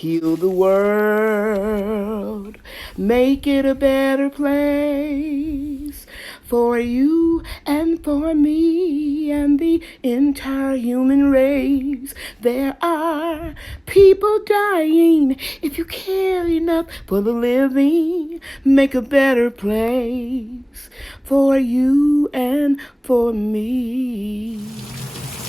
Heal the world, make it a better place for you and for me and the entire human race. There are people dying. If you care enough for the living, make a better place for you and for me.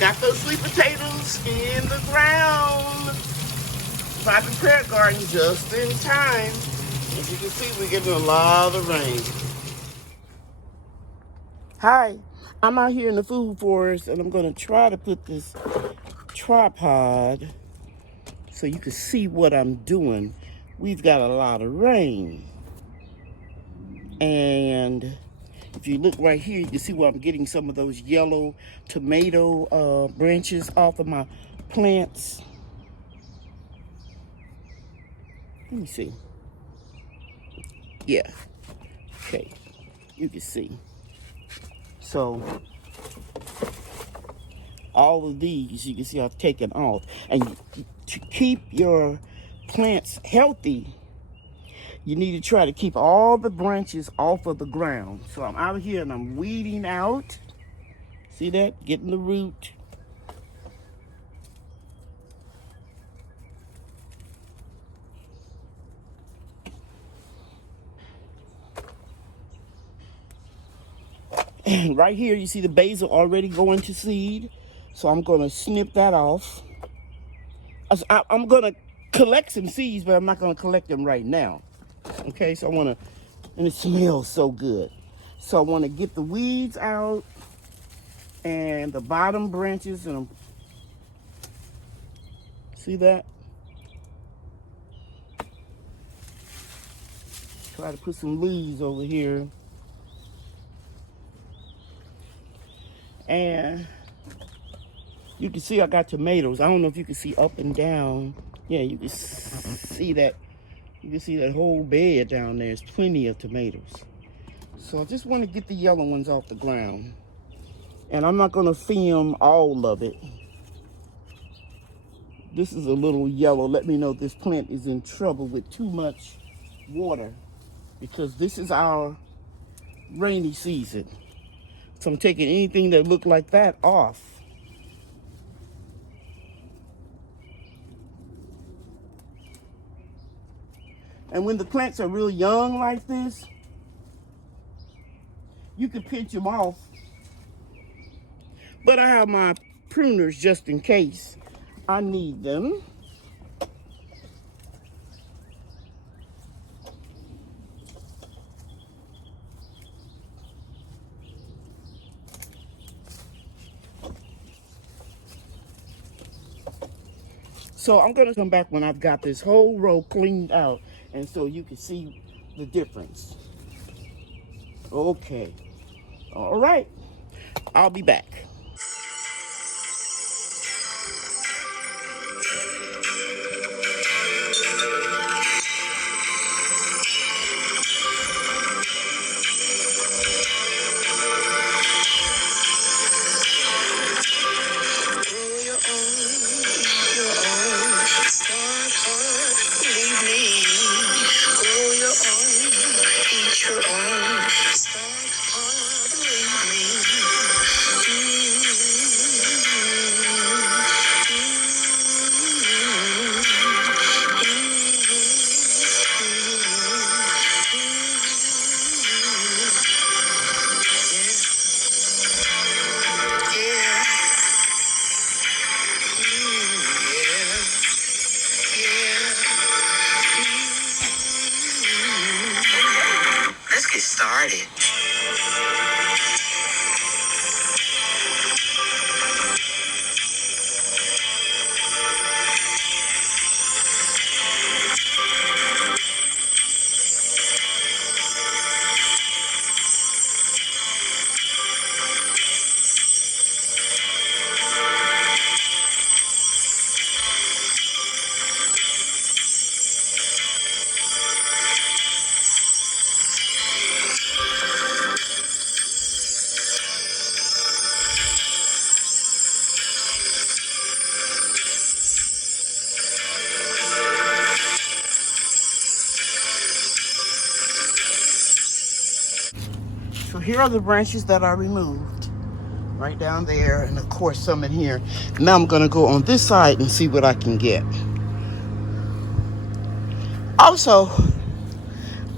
Got those sweet potatoes in the ground. Popping prayer garden just in time. As you can see, we're getting a lot of rain. Hi, I'm out here in the food forest and I'm gonna try to put this tripod so you can see what I'm doing. We've got a lot of rain. And if you look right here, you can see where I'm getting some of those yellow tomato branches off of my plants. Let me see. Yeah, okay, you can see. So all of these, you can see I've taken off. And to keep your plants healthy, you need to try to keep all the branches off of the ground. So I'm out here and I'm weeding out. See that? Getting the root. And right here, you see the basil already going to seed. So I'm going to snip that off. I'm going to collect some seeds, but I'm not going to collect them right now. Okay, so I want to, and it smells so good. So I want to get the weeds out and the bottom branches, and see that? Try to put some leaves over here. And you can see I got tomatoes. I don't know if you can see up and down. Yeah, you can see that. You can see that whole bed down there. There's plenty of tomatoes. So I just want to get the yellow ones off the ground. And I'm not going to film all of it. This is a little yellow. Let me know if this plant is in trouble with too much water, because this is our rainy season. So I'm taking anything that looked like that off. And when the plants are real young like this, you can pinch them off. But I have my pruners just in case I need them. So I'm gonna come back when I've got this whole row cleaned out, and so you can see the difference. Okay, all right, I'll be back. Let's get started. So here are the branches that I removed. Right down there, and of course some in here. Now I'm gonna go on this side and see what I can get. Also,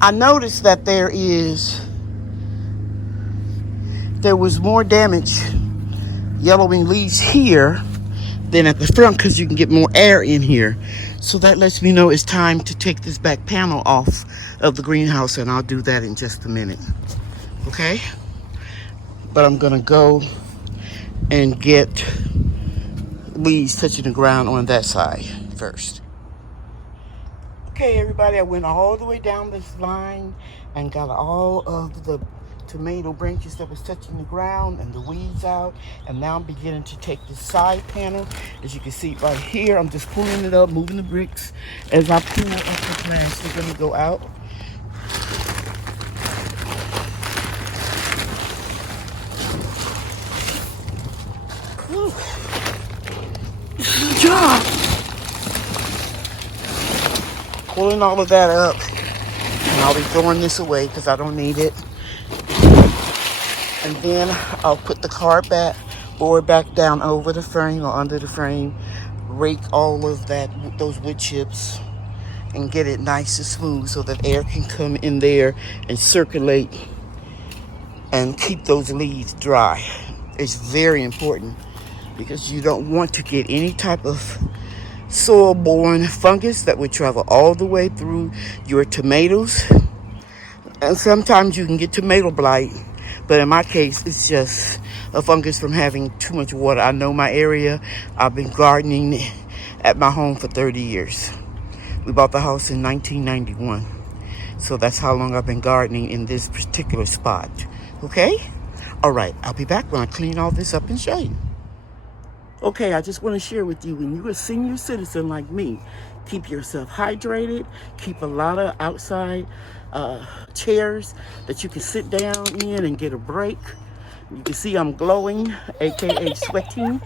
I noticed that there was more damage, yellowing leaves here than at the front because you can get more air in here. So that lets me know it's time to take this back panel off of the greenhouse, and I'll do that in just a minute. Okay? But I'm gonna go and get leaves touching the ground on that side first. Okay, everybody, I went all the way down this line and got all of the tomato branches that was touching the ground and the weeds out. And now I'm beginning to take this side panel. As you can see right here, I'm just pulling it up, moving the bricks. As I pull up the plants, they're gonna go out. Whew. Good job. Pulling all of that up. And I'll be throwing this away because I don't need it. And then I'll put the board back down over the frame or under the frame, rake all of those wood chips, and get it nice and smooth so that air can come in there and circulate and keep those leaves dry. It's very important because you don't want to get any type of soil-borne fungus that would travel all the way through your tomatoes. And sometimes you can get tomato blight, but in my case, it's just a fungus from having too much water. I know my area. I've been gardening at my home for 30 years. We bought the house in 1991. So that's how long I've been gardening in this particular spot. Okay? All right, I'll be back when I clean all this up and show you. Okay, I just want to share with you, when you're a senior citizen like me, keep yourself hydrated, keep a lot of outside chairs that you can sit down in and get a break. You can see I'm glowing, aka sweating.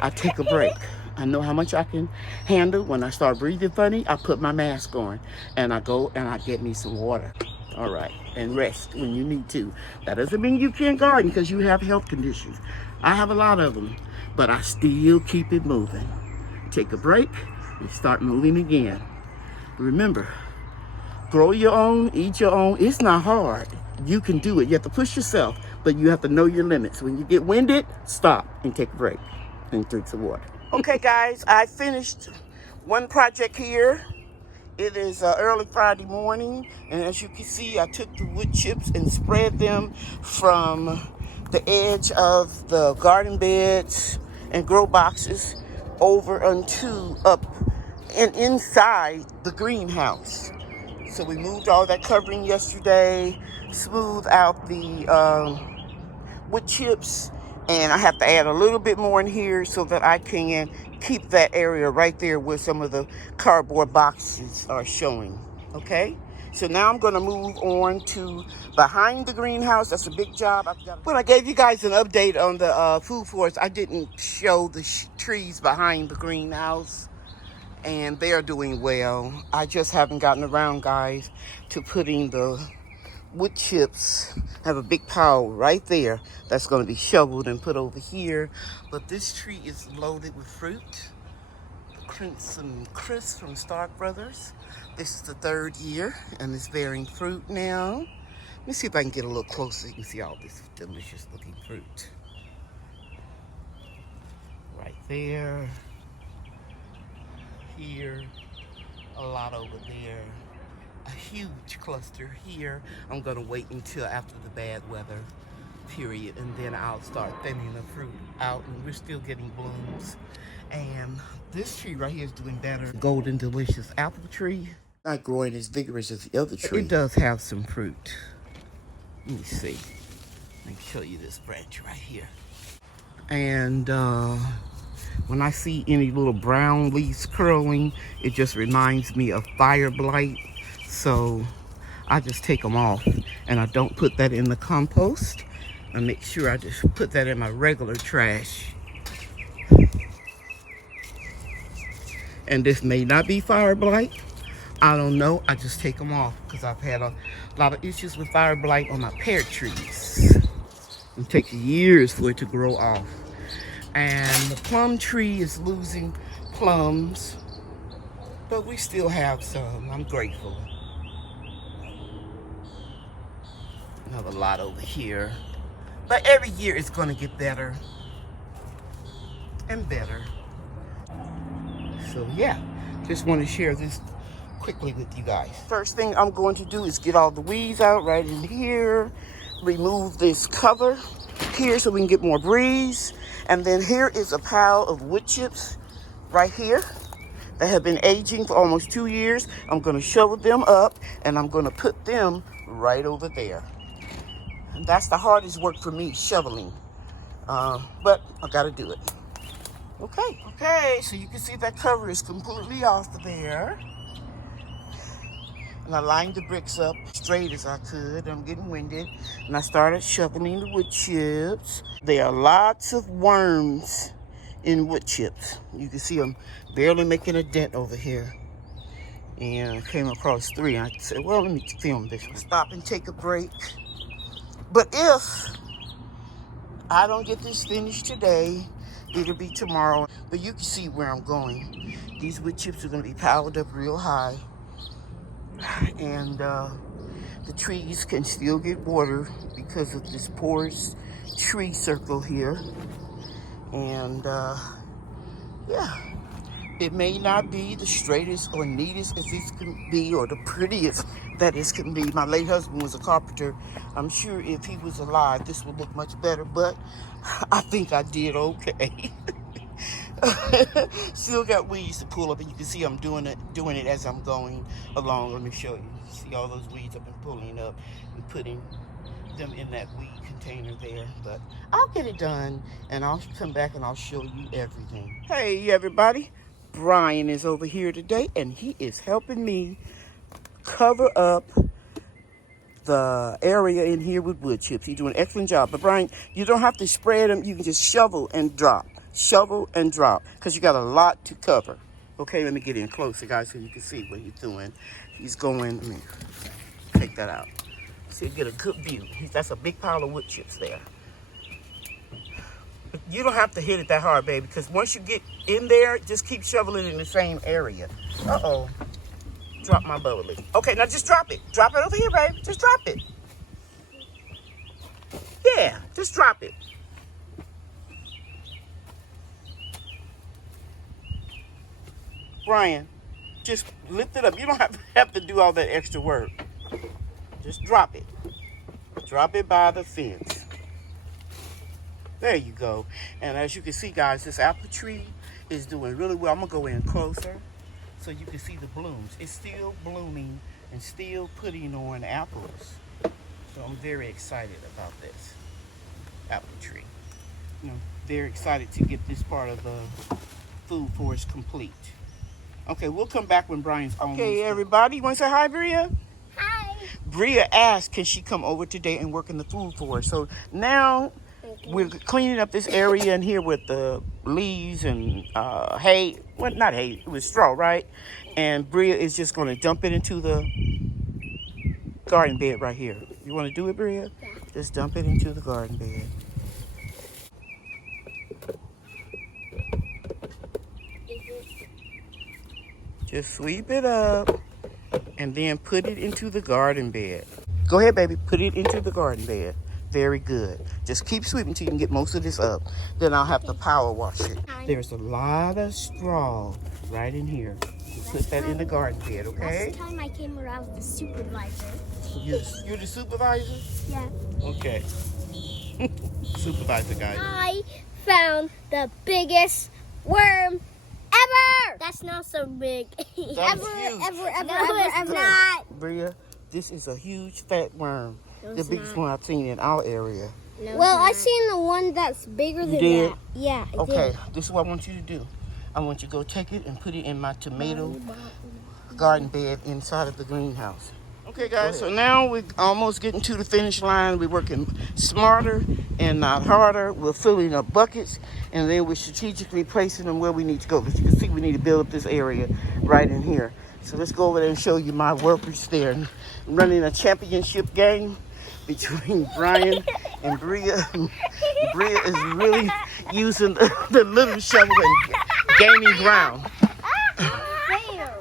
I take a break. I know how much I can handle. When I start breathing funny, I put my mask on and I go and I get me some water. All right, and rest when you need to. That doesn't mean you can't garden because you have health conditions. I have a lot of them, but I still keep it moving. Take a break and start moving again. Remember, grow your own, eat your own. It's not hard. You can do it. You have to push yourself, but you have to know your limits. When you get winded, stop and take a break and drink some water. Okay, guys, I finished one project here. It is early Friday morning, and as you can see, I took the wood chips and spread them from the edge of the garden beds and grow boxes over onto up and inside the greenhouse. So we moved all that covering yesterday, smoothed out the wood chips, and I have to add a little bit more in here so that I can keep that area right there where some of the cardboard boxes are showing. Okay, so now I'm going to move on to behind the greenhouse. That's a big job. When I gave you guys an update on the food forest, I didn't show the trees behind the greenhouse, and they are doing well. I just haven't gotten around, guys, to putting the wood chips. I have a big pile right there that's going to be shoveled and put over here. But this tree is loaded with fruit. Some crisp from Stark Brothers. This is the 3rd year and it's bearing fruit now. Let me see if I can get a little closer. You can see all this delicious looking fruit. Right there. Here. A lot over there. A huge cluster here. I'm gonna wait until after the bad weather period, and then I'll start thinning the fruit out, and we're still getting blooms. And this tree right here is doing better. Golden delicious apple tree, not growing as vigorous as the other tree. It does have some fruit. Let me see. Let me show you this branch right here. And when I see any little brown leaves curling, it just reminds me of fire blight. So I just take them off, and I don't put that in the compost. I make sure I just put that in my regular trash. And this may not be fire blight, I don't know. I just take them off because I've had a lot of issues with fire blight on my pear trees. It takes years for it to grow off. And the plum tree is losing plums, but we still have some. I'm grateful. Another lot over here. But every year it's going to get better and better. So yeah, just want to share this quickly with you guys. First thing I'm going to do is get all the weeds out right in here. Remove this cover here so we can get more breeze. And then here is a pile of wood chips right here that have been aging for almost 2 years. I'm going to shovel them up and I'm going to put them right over there. And that's the hardest work for me, shoveling. But I got to do it. Okay, so you can see that cover is completely off of there. And I lined the bricks up straight as I could. I'm getting winded. And I started shoveling the wood chips. There are lots of worms in wood chips. You can see I'm barely making a dent over here. And I came across 3. I said, well, let me film this. Stop and take a break. But if I don't get this finished today, it'll be tomorrow. But you can see where I'm going. These wood chips are going to be piled up real high. And the trees can still get water because of this porous tree circle here. And yeah, it may not be the straightest or neatest as this can be, or the prettiest that this can be. My late husband was a carpenter. I'm sure if he was alive, this would look much better, but I think I did okay. Still got weeds to pull up, and you can see I'm doing it as I'm going along. Let me show you. See all those weeds I've been pulling up and putting them in that weed container there. But I'll get it done, and I'll come back and I'll show you everything. Hey everybody, Brian is over here today, and he is helping me cover up the area in here with wood chips. He's doing an excellent job. But Brian, you don't have to spread them. You can just shovel and drop. Shovel and drop, because you got a lot to cover. Okay, let me get in closer, guys, so you can see what he's doing. He's going, let me take that out. So you get a good view. That's a big pile of wood chips there. But you don't have to hit it that hard, baby, because once you get in there, just keep shoveling in the same area. Uh-oh. Drop my bubbly. Okay, now just drop it. Drop it over here, baby. Just drop it. Yeah, just drop it. Brian, just lift it up. You don't have to do all that extra work. Just drop it. Drop it by the fence. There you go. And as you can see, guys, this apple tree is doing really well. I'm going to go in closer so you can see the blooms. It's still blooming and still putting on apples. So I'm very excited about this apple tree. Very excited to get this part of the food forest complete. Okay, we'll come back when Brian's almost done. Okay, everybody, you want to say hi, Bria? Hi. Bria asked, can she come over today and work in the food forest? So now we're cleaning up this area in here with the leaves and hay. Well, not hay, it was straw, right? And Bria is just going to dump it into the garden bed right here. You want to do it, Bria? Yeah. Just dump it into the garden bed. Just sweep it up and then put it into the garden bed. Go ahead, baby. Put it into the garden bed. Very good. Just keep sweeping until you can get most of this up. Then I'll have to power wash it. There's a lot of straw right in here. Put that in the garden bed, okay? Last time I came around with the supervisor. You're the supervisor? Yeah. Okay. Supervisor, guys. I found the biggest worm ever! That's not so big. That was huge. Ever. Not. Bria, this is a huge fat worm. The biggest one I've seen in our area. No, well, I seen the one that's bigger than that. Yeah, I did. Okay, this is what I want you to do. I want you to go take it and put it in my tomato garden bed inside of the greenhouse. Okay, guys, so now we're almost getting to the finish line. We're working smarter and not harder. We're filling up buckets, and then we're strategically placing them where we need to go. As you can see, we need to build up this area right in here. So let's go over there and show you my workers there. Running a championship game between Brian and Bria. Bria is really using the little shovel and gaining ground.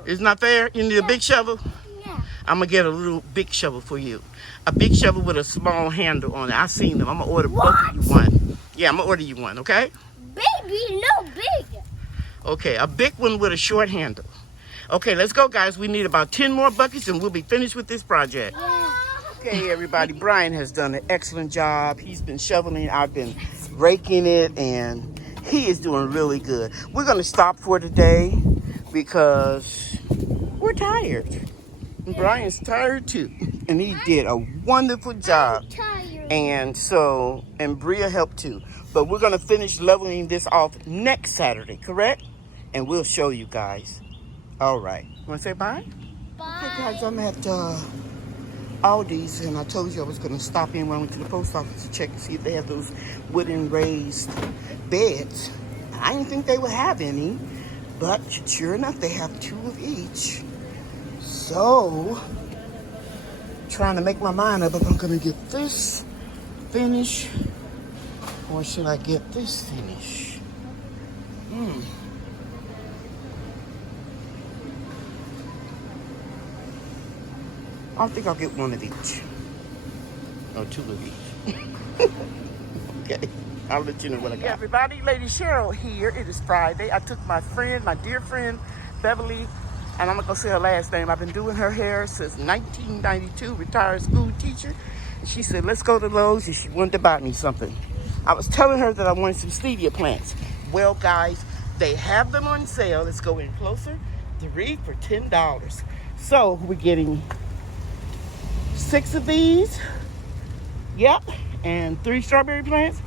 It's not fair? You need a big shovel? Yeah. I'm going to get a little big shovel for you. A big shovel with a small handle on it. I seen them. I'm going to order both of you one. Yeah, I'm going to order you one, okay? Baby, no big. Okay, a big one with a short handle. Okay, let's go, guys. We need about 10 more buckets and we'll be finished with this project. Yeah. Okay, everybody. Brian has done an excellent job. He's been shoveling. I've been raking it, and he is doing really good. We're going to stop for today because we're tired. And Brian's tired, too. And he did a wonderful job. I'm tired. And Bria helped, too. But we're going to finish leveling this off next Saturday, correct? And we'll show you guys. All right. You want to say bye? Bye. Hey, guys, I'm at Aldi's, and I told you I was going to stop in when I went to the post office to check to see if they have those wooden raised beds. I didn't think they would have any, but sure enough, they have 2 of each. So, trying to make my mind up if I'm going to get this finished or should I get this finished? I think I'll get 1 of each. Or 2 of each. Okay. I'll let you know what I got. Hey everybody, Lady Cheryl here. It is Friday. I took my friend, my dear friend, Beverly, and I'm not going to say her last name. I've been doing her hair since 1992, retired school teacher. And she said, let's go to Lowe's, and she wanted to buy me something. I was telling her that I wanted some Stevia plants. Well, guys, they have them on sale. Let's go in closer. 3 for $10. So we're getting 6 of these. Yep. And 3 strawberry plants.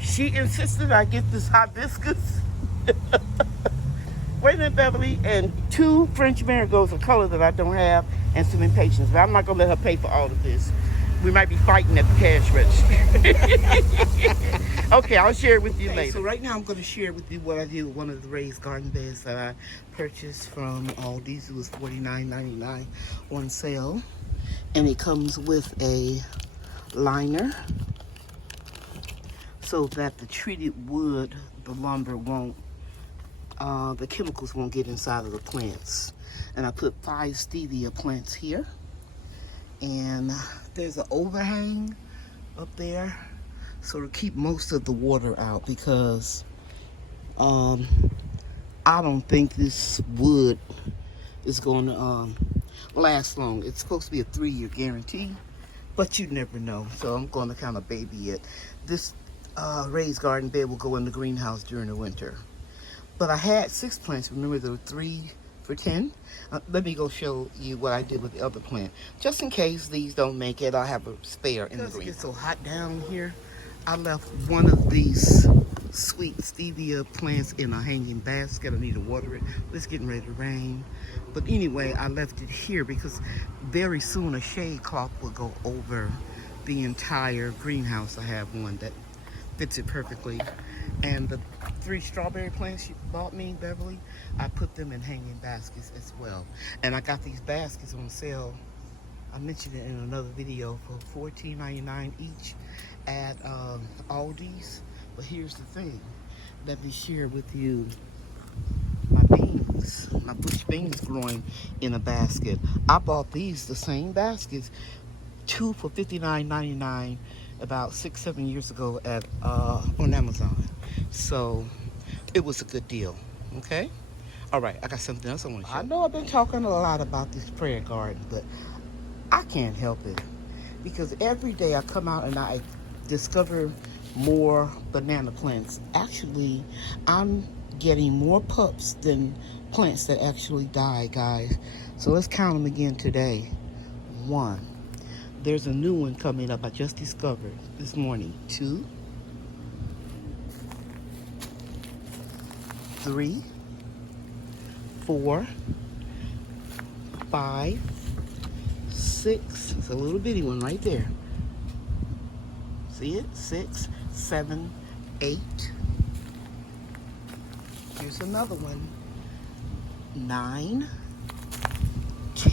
She insisted I get this hibiscus. Wait a minute, Beverly. And 2 French marigolds, a color that I don't have, and some impatiens. But I'm not going to let her pay for all of this. We might be fighting at the cash register. Okay, I'll share it with you later. So right now I'm going to share with you what I did with one of the raised garden beds that I purchased from Aldi's. It was $49.99 on sale. And it comes with a liner so that the treated wood, the lumber won't, the chemicals won't get inside of the plants. And I put 5 Stevia plants here. And there's an overhang up there so to keep most of the water out because I don't think this wood is going to last long. It's supposed to be a 3-year guarantee, but you never know. So I'm going to kind of baby it. This raised garden bed will go in the greenhouse during the winter. But I had 6 plants. Remember, there were 3 for 10. Let me go show you what I did with the other plant. Just in case these don't make it, I'll have a spare in the greenhouse. Because it gets so hot down here, I left one of these sweet Stevia plants in a hanging basket. I need to water it. It's getting ready to rain. But anyway, I left it here because very soon a shade cloth will go over the entire greenhouse. I have one that fits it perfectly. And the 3 strawberry plants you bought me, Beverly, I put them in hanging baskets as well. And I got these baskets on sale. I mentioned it in another video for $14.99 each at Aldi's. But here's the thing. Let me share with you my beans, my bush beans growing in a basket. I bought these, the same baskets, 2 for $59.99 about 6-7 years ago at on Amazon. So it was a good deal. Okay. All right. I got something else I want to show you. I know I've been talking a lot about this prayer garden, but I can't help it because every day I come out and I discover more banana plants. Actually, I'm getting more pups than plants that actually die, guys. So let's count them again today. 1. There's a new one coming up I just discovered this morning. 2, 3, 4, 5, 6. It's a little bitty one right there. See it? 6, 7, 8. Here's another one. 9,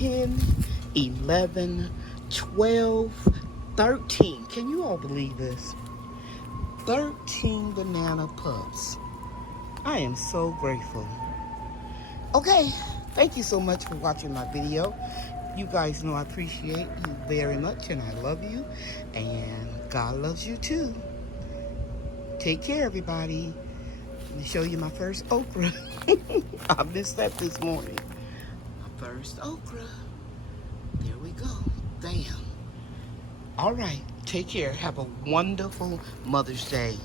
10, 11, 12, 13. Can you all believe this? 13 banana pups. I am so grateful. Okay, thank you so much for watching my video. You guys know I appreciate you very much, and I love you, and God loves you too. Take care, everybody. Let me show you my first okra. I missed that this morning. My first okra. There we go. Bam. All right, take care. Have a wonderful Mother's Day.